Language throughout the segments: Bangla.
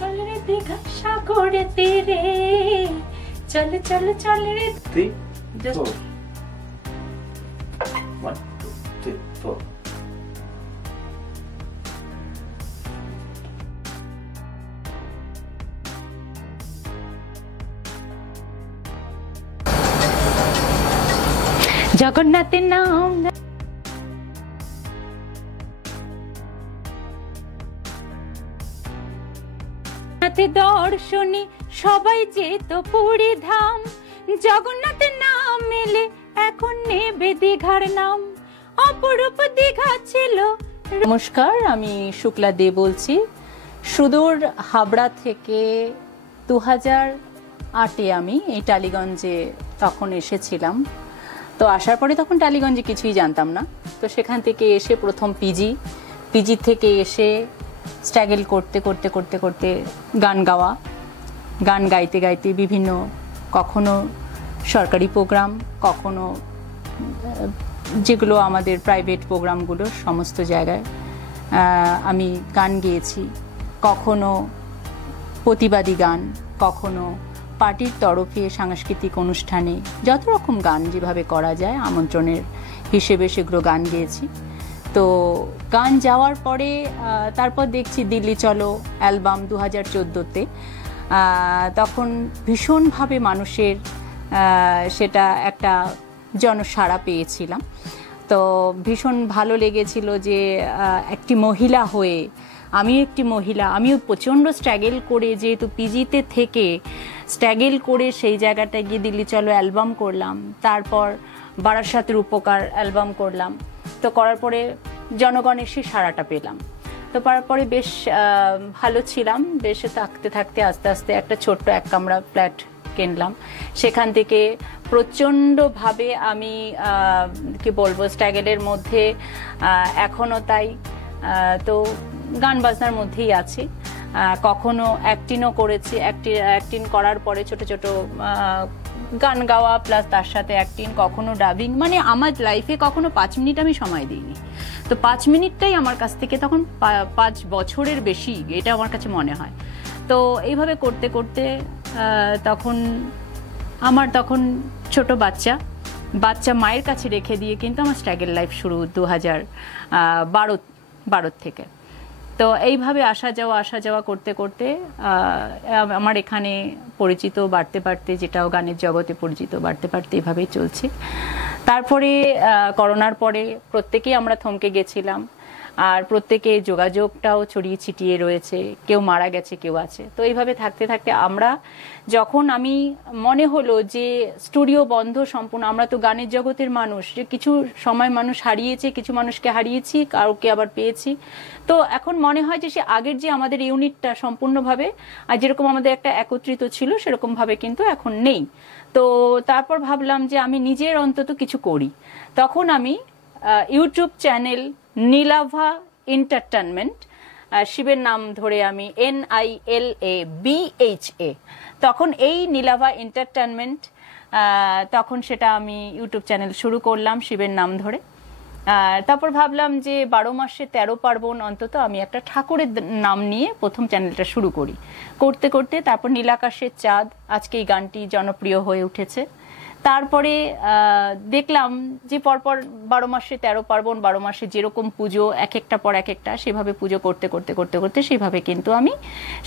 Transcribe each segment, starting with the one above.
চল রে দীঘা সাগরে তীরে, চল চল চল রে। 3, 4. 1, 2, 3, 4. জগন্নাথের নাম দর্শনে সবাই যেত পুরী ধাম, জগন্নাথের নাম এলে এখন নেবে দীঘার নাম, অপরূপ দীঘা ছিল। নমস্কার, আমি শুক্লা দে বলছি। সুদূর হাবড়া থেকে 2008-এ আমি এই টালিগঞ্জে তখন এসেছিলাম। তো আসার পরে তখন টালিগঞ্জে কিছুই জানতাম না। তো সেখান থেকে এসে প্রথম পিজি থেকে এসে স্ট্রাগল করতে করতে করতে করতে গান গাইতে গাইতে বিভিন্ন, কখনো সরকারি প্রোগ্রাম, কখনো যেগুলো আমাদের প্রাইভেট প্রোগ্রামগুলো, সমস্ত জায়গায় আমি গান গেয়েছি। কখনো প্রতিবাদী গান, কখনো পার্টির তরফে সাংস্কৃতিক অনুষ্ঠানে যত রকম গান যেভাবে করা যায় আমন্ত্রণের হিসেবে সেগুলো গান গেয়েছি। তো গান যাওয়ার পরে তারপর দেখছি দিল্লি চলো অ্যালবাম 2014-তে, তখন ভীষণভাবে মানুষের সেটা একটা জনসাড়া পেয়েছিলাম। তো ভীষণ ভালো লেগেছিল যে একটি মহিলা হয়ে, আমিও প্রচণ্ড স্ট্রাগল করে, যেহেতু পিজিতে থেকে স্ট্রাগল করে সেই জায়গাটায় গিয়ে দিল্লি চলো অ্যালবাম করলাম, তারপর বারাসাতের উপকার অ্যালবাম করলাম। তো করার পরে জনগণের সেই সাড়াটা পেলাম। তো পাওয়ার পরে বেশ ভালো ছিলাম। বেশ থাকতে থাকতে আস্তে আস্তে একটা ছোট্ট এক কামরা ফ্ল্যাট কিনলাম। সেখান থেকে প্রচণ্ডভাবে আমি কি বলবো, স্ট্রাগলের মধ্যে এখনও তাই। তো গান বাজনার মধ্যেই আছি। কখনো অ্যাক্টিংও করেছি। অ্যাক্টিং করার পরে ছোট ছোট গান গাওয়া প্লাস তার সাথে অ্যাক্টিং, কখনো ডাবিং। মানে আমার লাইফে কখনো 5 মিনিট আমি সময় দিইনি। তো 5 মিনিটটাই আমার কাছ থেকে তখন 5 বছরের বেশি, এটা আমার কাছে মনে হয়। তো এইভাবে করতে করতে তখন ছোট বাচ্চা মায়ের কাছে রেখে দিয়ে কিন্তু আমার স্ট্রাগল লাইফ শুরু 2012 থেকে। তো এইভাবে আসা যাওয়া করতে করতে আমার এখানে পরিচিত বাড়তে বাড়তে, যেটাও গানের জগতে পরিচিত বাড়তে বাড়তে এভাবেই চলছে। তারপরে করোনার পরে প্রত্যেকেই আমরা থমকে গেছিলাম, আর প্রত্যেকে যোগাযোগটাও ছড়িয়ে ছিটিয়ে রয়েছে, কেউ মারা গেছে, কেউ আছে। তো এইভাবে থাকতে থাকতে আমি মনে হলো যে স্টুডিও বন্ধ সম্পূর্ণ। আমরা তো গানের জগতের মানুষ, যে কিছু সময় মানুষ হারিয়েছে, কিছু মানুষকে হারিয়েছি, কাউকে আবার পেয়েছি। তো এখন মনে হয় যে সে আগের যে আমাদের ইউনিটটা সম্পূর্ণভাবে, আর যেরকম আমাদের একটা একত্রিত ছিল সেরকম ভাবে কিন্তু এখন নেই। তো তারপর ভাবলাম যে আমি নিজের অন্তত কিছু করি। তখন আমি ইউটিউব চ্যানেল নীলাভা এন্টারটেনমেন্ট, শিবের নাম ধরে আমি NILABHA, তখন এই নীলাভা এন্টারটেনমেন্ট, তখন সেটা আমি ইউটিউব চ্যানেল শুরু করলাম শিবের নাম ধরে। তারপর ভাবলাম যে 12 মাসে 13 পার্বণ অন্তত আমি একটা ঠাকুরের নাম নিয়ে প্রথম চ্যানেলটা শুরু করি। করতে করতে তারপর নীলাকাশের চাঁদ, আজকে এই গানটি জনপ্রিয় হয়ে উঠেছে। তারপরে দেখলাম যে পরপর 12 মাসে 13 পার্বণ, 12 মাসে যেরকম পুজো, এক একটা পর এক একটা, সেভাবে পুজো করতে করতে করতে করতে সেইভাবে কিন্তু আমি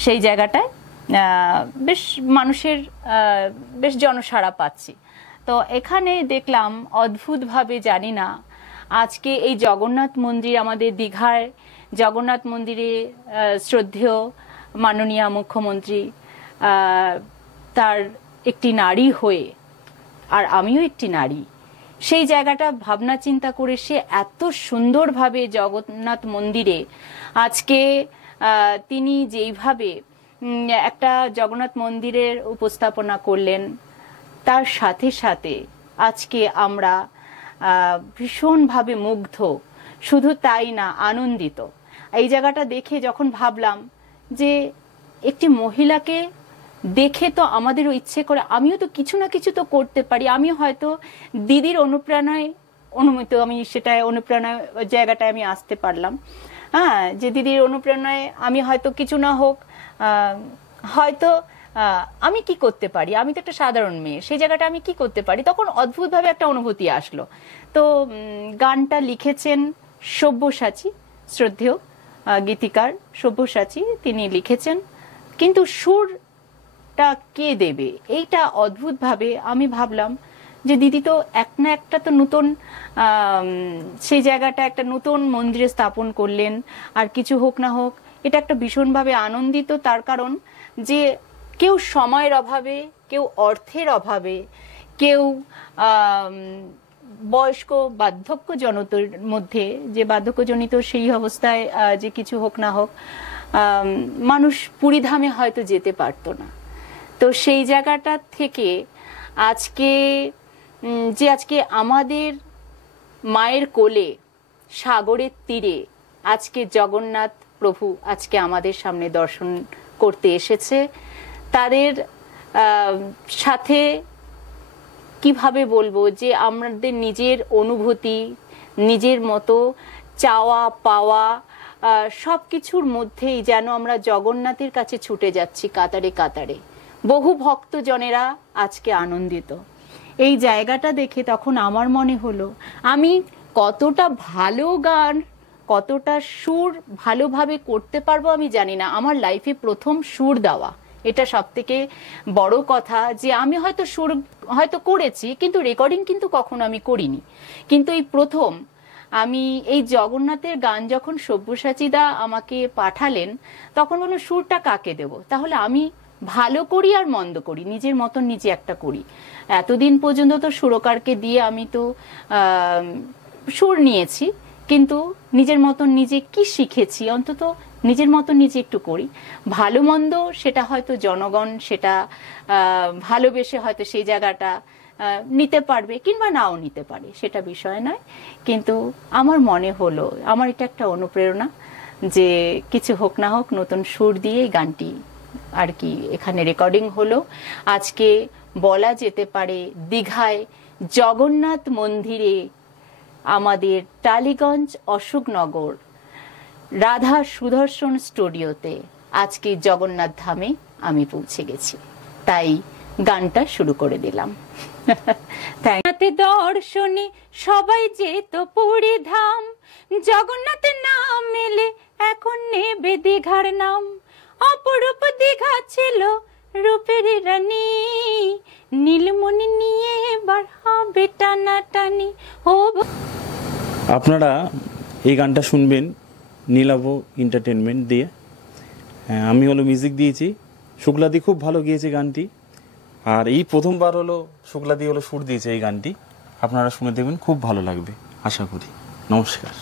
সেই জায়গাটায় বেশ মানুষের বেশ জনসাড়া পাচ্ছি। তো এখানে দেখলাম অদ্ভুতভাবে, জানি না, আজকে এই জগন্নাথ মন্দির, আমাদের দীঘার জগন্নাথ মন্দিরে শ্রদ্ধেয় মাননীয় মুখ্যমন্ত্রী, তার একটি নারী হয়ে, আর আমিও একটি নারী, সেই জায়গাটা ভাবনা চিন্তা করে সে এত সুন্দরভাবে জগন্নাথ মন্দিরে আজকে তিনি যেইভাবে একটা জগন্নাথ মন্দিরের উপস্থাপনা করলেন, তার সাথে সাথে আজকে আমরা ভীষণভাবে মুগ্ধ। শুধু তাই না, আনন্দিত। এই জায়গাটা দেখে যখন ভাবলাম যে একটি মহিলাকে দেখে তো আমাদেরও ইচ্ছে করে আমিও তো কিছু না কিছু তো করতে পারি। আমি হয়তো দিদির অনুপ্রেরণায় আমি সেটাই অনুপ্রেরণায় জায়গাটায় আমি আসতে পারলাম। হ্যাঁ, যে দিদির অনুপ্রেরণায় আমি হয়তো কিছু না হোক হয়তো আমি কি করতে পারি, আমি তো একটা সাধারণ মেয়ে, সেই জায়গাটা আমি কি করতে পারি, তখন অদ্ভুতভাবে একটা অনুভূতি আসলো। তো গানটা লিখেছেন সব্যসাচী, শ্রদ্ধেয় গীতিকার সব্যসাচী, তিনি লিখেছেন। কিন্তু সুরটা কে দেবে, এইটা অদ্ভুতভাবে আমি ভাবলাম যে দিদি তো এক না একটা তো নতুন সেই জায়গাটা একটা নতুন মন্দিরে স্থাপন করলেন, আর কিছু হোক না হোক এটা একটা ভীষণভাবে আনন্দিত, তার কারণ যে কেউ সময়ের অভাবে, কেউ অর্থের অভাবে, কেউ বয়স্ক বার্ধক্যজনিতর মধ্যে, যে বার্ধক্যজনিত সেই অবস্থায় যে কিছু হোক না হোক মানুষ পুরীধামে হয়তো যেতে পারতো না। তো সেই জায়গাটা থেকে আজকে আজকে আমাদের মায়ের কোলে সাগরের তীরে আজকে জগন্নাথ প্রভু আজকে আমাদের সামনে দর্শন করতে এসেছে, তাদের সাথে কিভাবে বলবো যে আমাদের নিজের অনুভূতি, নিজের মতো চাওয়া পাওয়া সবকিছুর মধ্যেই যেন আমরা জগন্নাথের কাছে ছুটে যাচ্ছি কাতারে কাতারে। বহু ভক্তজনেরা আজকে আনন্দিত। এই জায়গাটা দেখে তখন আমার মনে হলো আমি কতটা ভালো গান, কতটা সুর ভালোভাবে করতে পারবো আমি জানি না। আমার লাইফে প্রথম সুর দেওয়া, এটা সব থেকে বড় কথা, যে আমি হয়তো সুর হয়তো করেছি কিন্তু রেকর্ডিং কিন্তু কখনো আমি করিনি। কিন্তু এই প্রথম আমি এই জগন্নাথের গান যখন সব্যসাচীদা আমাকে পাঠালেন, তখন বলল সুরটা কাকে দেব, তাহলে আমি ভালো করি আর মন্দ করি, নিজের মতন নিজে একটা করি। এতদিন পর্যন্ত তো সুরকারকে দিয়ে আমি তো সুর নিয়েছি, কিন্তু নিজের মতন নিজে কি শিখেছি, অন্তত নিজের মতন নিজে একটু করি। ভালো মন্দ সেটা হয়তো জনগণ সেটা ভালোবেসে হয়তো সেই জায়গাটা নিতে পারবে কিংবা নাও নিতে পারে, সেটা বিষয় নয়। কিন্তু আমার মনে হলো আমার এটা একটা অনুপ্রেরণা যে কিছু হোক না হোক নতুন সুর দিয়ে এই গানটি আর কি এখানে রেকর্ডিং হলো। আজকে বলা যেতে পারে দীঘায় জগন্নাথ মন্দিরে আমাদের টালিগঞ্জ অশোকনগর রাধা সুদর্শন স্টুডিওতে আজকে জগন্নাথ ধামে আমি পৌঁছে গেছি, তাই গানটা শুরু করে দিলাম। দর্শনে সবাই যেত পুরী ধাম, জগন্নাথের নাম এলে এখন নেবে দীঘার নাম। অপরূপ দীঘা ছিল রূপের রানী, নীলমণি নিয়ে এবার হবে টানাটানি। ও আপনারা এই গানটা শুনবেন নীলাভ এন্টারটেনমেন্ট দিয়ে। আমি হলো মিউজিক দিয়েছি, শুক্লাদি খুব ভালো গিয়েছে গানটি, আর এই প্রথমবার হলো শুক্লাদি হলো সুর দিয়েছে এই গানটি। আপনারা শুনে দেখবেন, খুব ভালো লাগবে আশা করি। নমস্কার।